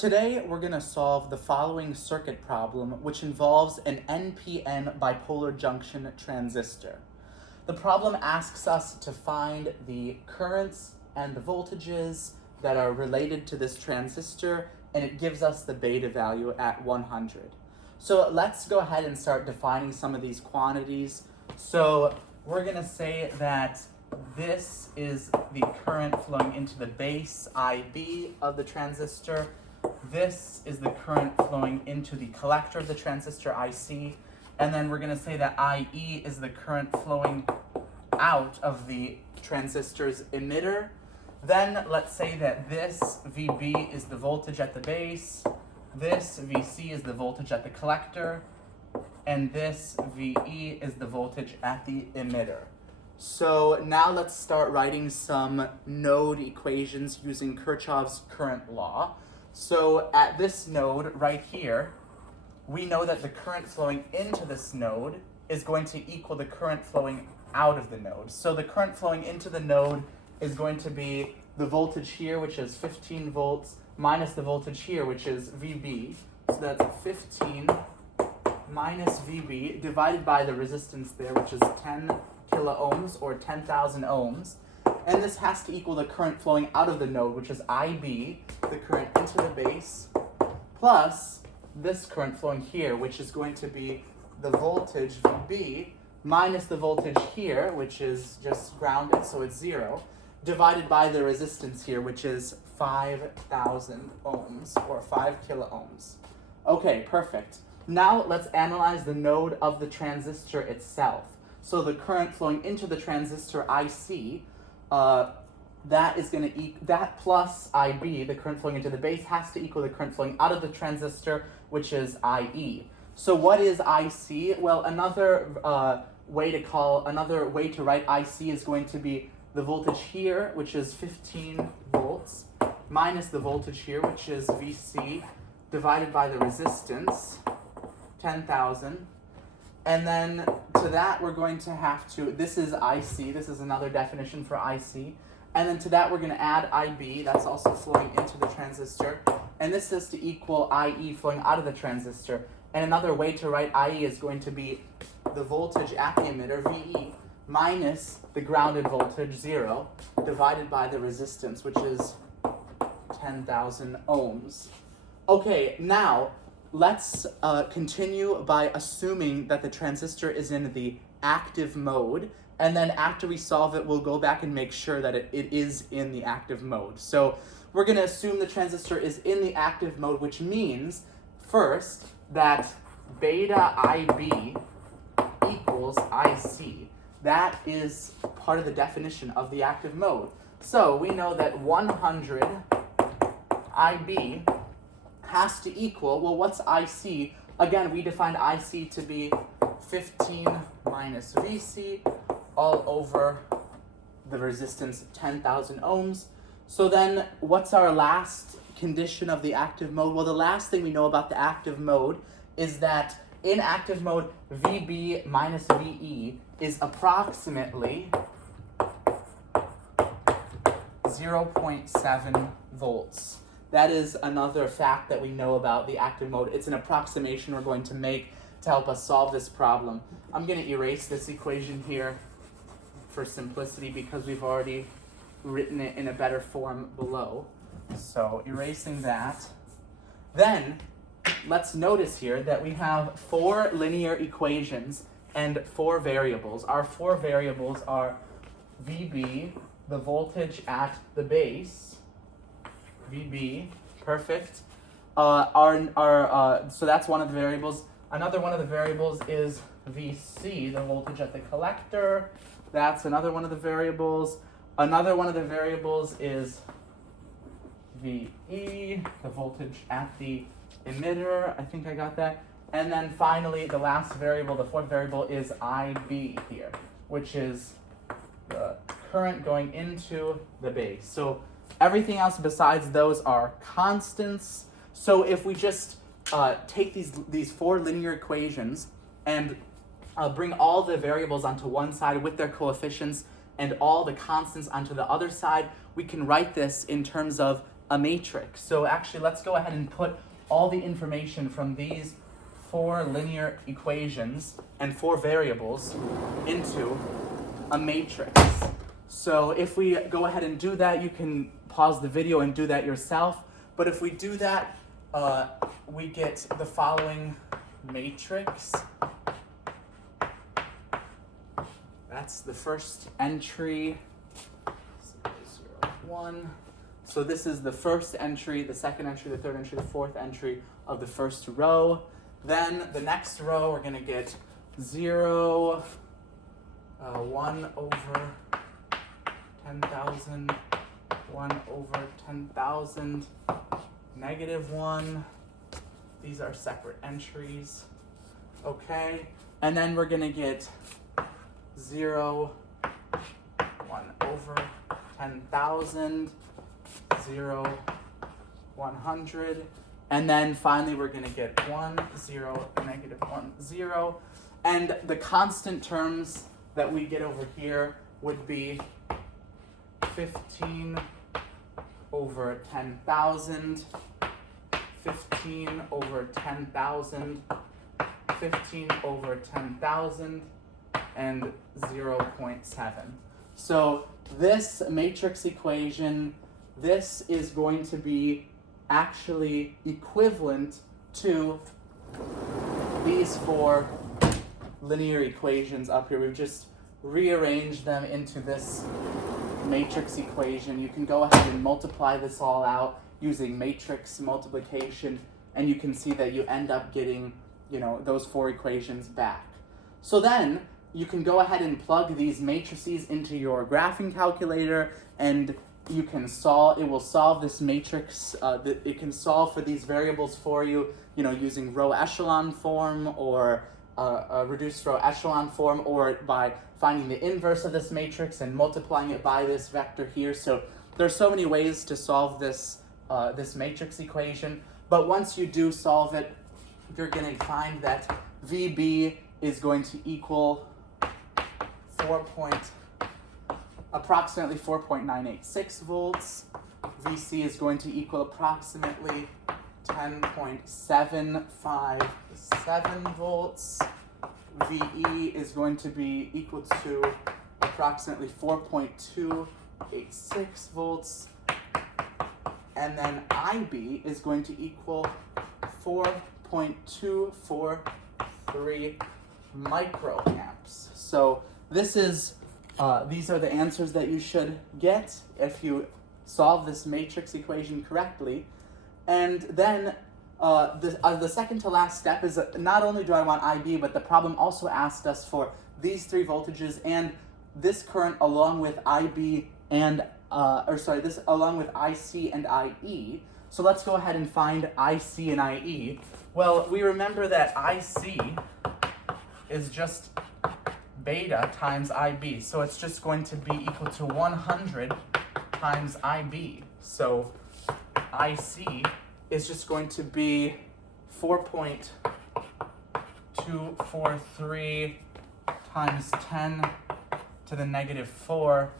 Today, we're going to solve the following circuit problem, which involves an NPN bipolar junction transistor. The problem asks us to find the currents and the voltages that are related to this transistor, and it gives us the beta value at 100. So let's go ahead and start defining some of these quantities. So we're going to say that this is the current flowing into the base IB of the transistor. This is the current flowing into the collector of the transistor, IC. And then we're going to say that IE is the current flowing out of the transistor's emitter. Then let's say that this VB is the voltage at the base, this VC is the voltage at the collector, and this VE is the voltage at the emitter. So now let's start writing some node equations using Kirchhoff's current law. So at this node right here, we know that the current flowing into this node is going to equal the current flowing out of the node. So the current flowing into the node is going to be the voltage here, which is 15 volts, minus the voltage here, which is VB. So that's 15 minus VB divided by the resistance there, which is 10 kilo ohms or 10,000 ohms. And this has to equal the current flowing out of the node, which is IB, the current into the base, plus this current flowing here, which is going to be the voltage VB, minus the voltage here, which is just grounded, so it's 0, divided by the resistance here, which is 5,000 ohms, or 5 kilo ohms. Okay, perfect. Now let's analyze the node of the transistor itself. So the current flowing into the transistor IC, that is going to that plus IB, the current flowing into the base, has to equal the current flowing out of the transistor, which is IE. So what is IC? Well, another way to write IC is going to be the voltage here, which is 15 volts, minus the voltage here, which is VC, divided by the resistance, 10,000. And then to that, we're going to have to, this is IC, this is another definition for IC. And then to that, we're going to add IB, that's also flowing into the transistor. And this is to equal IE flowing out of the transistor. And another way to write IE is going to be the voltage at the emitter, VE, minus the grounded voltage, 0, divided by the resistance, which is 10,000 ohms. Okay, now let's continue by assuming that the transistor is in the active mode, and then after we solve it, we'll go back and make sure that it is in the active mode. So we're going to assume the transistor is in the active mode, which means, first, that beta IB equals IC. That is part of the definition of the active mode. So we know that 100 IB has to equal, well, what's IC? Again, we defined IC to be 15 minus VC all over the resistance 10,000 ohms. So then what's our last condition of the active mode? Well, the last thing we know about the active mode is that in active mode, VB minus VE is approximately 0.7 volts. That is another fact that we know about the active mode. It's an approximation we're going to make to help us solve this problem. I'm going to erase this equation here for simplicity because we've already written it in a better form below. So erasing that. Then let's notice here that we have 4 linear equations and 4 variables. Our 4 variables are VB, the voltage at the base, VB, perfect. So that's one of the variables. Another one of the variables is VC, the voltage at the collector. That's another one of the variables. Another one of the variables is VE, the voltage at the emitter. I think I got that. And then finally, the last variable, the 4th variable, is IB here, which is the current going into the base. So everything else besides those are constants. So if we just take these 4 linear equations and bring all the variables onto one side with their coefficients and all the constants onto the other side, we can write this in terms of a matrix. So actually, let's go ahead and put all the information from these 4 linear equations and 4 variables into a matrix. So if we go ahead and do that, you can pause the video and do that yourself. But if we do that, we get the following matrix. That's the first entry, 0, 0, 1. So this is the first entry, the second entry, the third entry, the fourth entry of the first row. Then the next row, we're going to get 0, 1 over 10,000, 1 over 10,000, -1. These are separate entries. Okay, and then we're going to get 0, 1 over 10,000, 0, 100, and then finally we're going to get 1, 0, -1, 0, and the constant terms that we get over here would be 15 over 10,000, 15 over 10,000, 15 over 10,000, and 0.7. So this matrix equation, this is going to be actually equivalent to these 4 linear equations up here. We've just rearranged them into this matrix equation. You can go ahead and multiply this all out using matrix multiplication, and you can see that you end up getting, those 4 equations back. So then you can go ahead and plug these matrices into your graphing calculator, and you can solve. It will solve this matrix. It can solve for these variables for you, using row echelon form or a reduced row echelon form, or by finding the inverse of this matrix and multiplying it by this vector here. So there's so many ways to solve this this matrix equation. But once you do solve it, you're going to find that VB is going to equal approximately 4.986 volts. VC is going to equal approximately 10.757 volts. VE is going to be equal to approximately 4.286 volts. And then IB is going to equal 4.243 microamps. So this is these are the answers that you should get if you solve this matrix equation correctly. And then the second to last step is not only do I want IB, but the problem also asked us for these 3 voltages and this current along with IB and this along with IC and IE. So let's go ahead and find IC and IE. Well, we remember that IC is just beta times IB. So it's just going to be equal to 100 times IB. So IC is just going to be 4.243 times 10 to the -4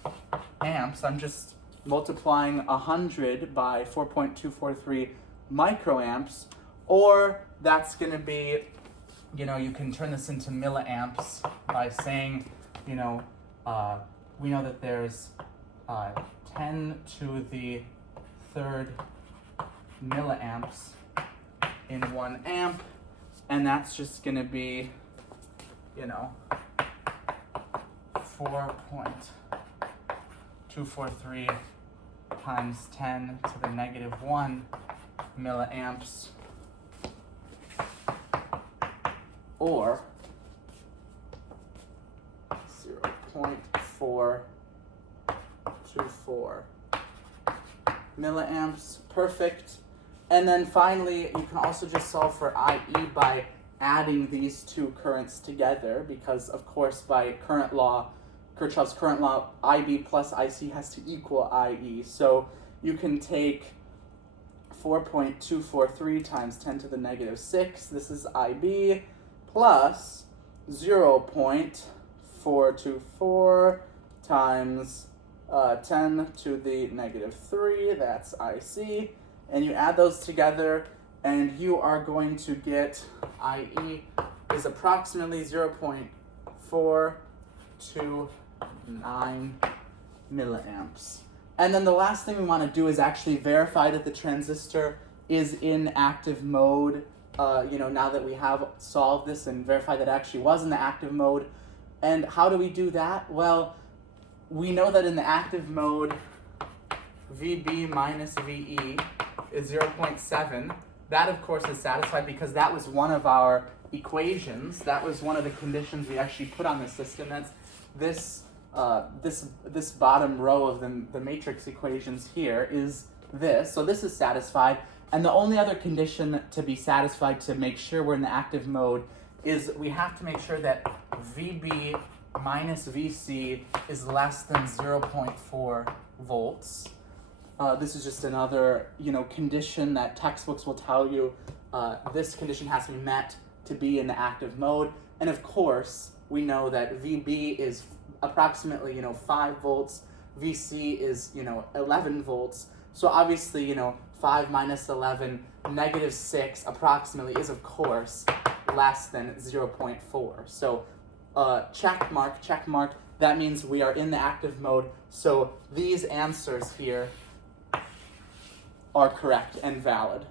amps. I'm just multiplying 100 by 4.243 microamps, or that's going to be, you can turn this into milliamps by saying, we know that there's 10 to the 3rd milliamps in 1 amp, and that's just going to be, 4.243 times 10 to the -1 milliamps, or 0.424 milliamps. Perfect. And then finally, you can also just solve for IE by adding these 2 currents together, because of course by current law, Kirchhoff's current law, IB plus IC has to equal IE. So you can take 4.243 times 10 to the -6, this is IB, plus 0.424 times 10 to the negative 3, that's IC, and you add those together, and you are going to get IE is approximately 0.429 milliamps. And then the last thing we want to do is actually verify that the transistor is in active mode, now that we have solved this, and verify that it actually was in the active mode. And how do we do that? Well, we know that in the active mode, VB minus VE is 0.7. That, of course, is satisfied because that was one of our equations. That was one of the conditions we actually put on the system. That's this bottom row of the matrix equations here is this. So this is satisfied. And the only other condition to be satisfied to make sure we're in the active mode is we have to make sure that VB minus VC is less than 0.4 volts. This is just another, condition that textbooks will tell you. This condition has to be met to be in the active mode. And of course, we know that VB is approximately, 5 volts. VC is, 11 volts. So obviously, 5 minus 11, negative 6 approximately is, of course, less than 0.4. So check mark. That means we are in the active mode. So these answers here are correct and valid.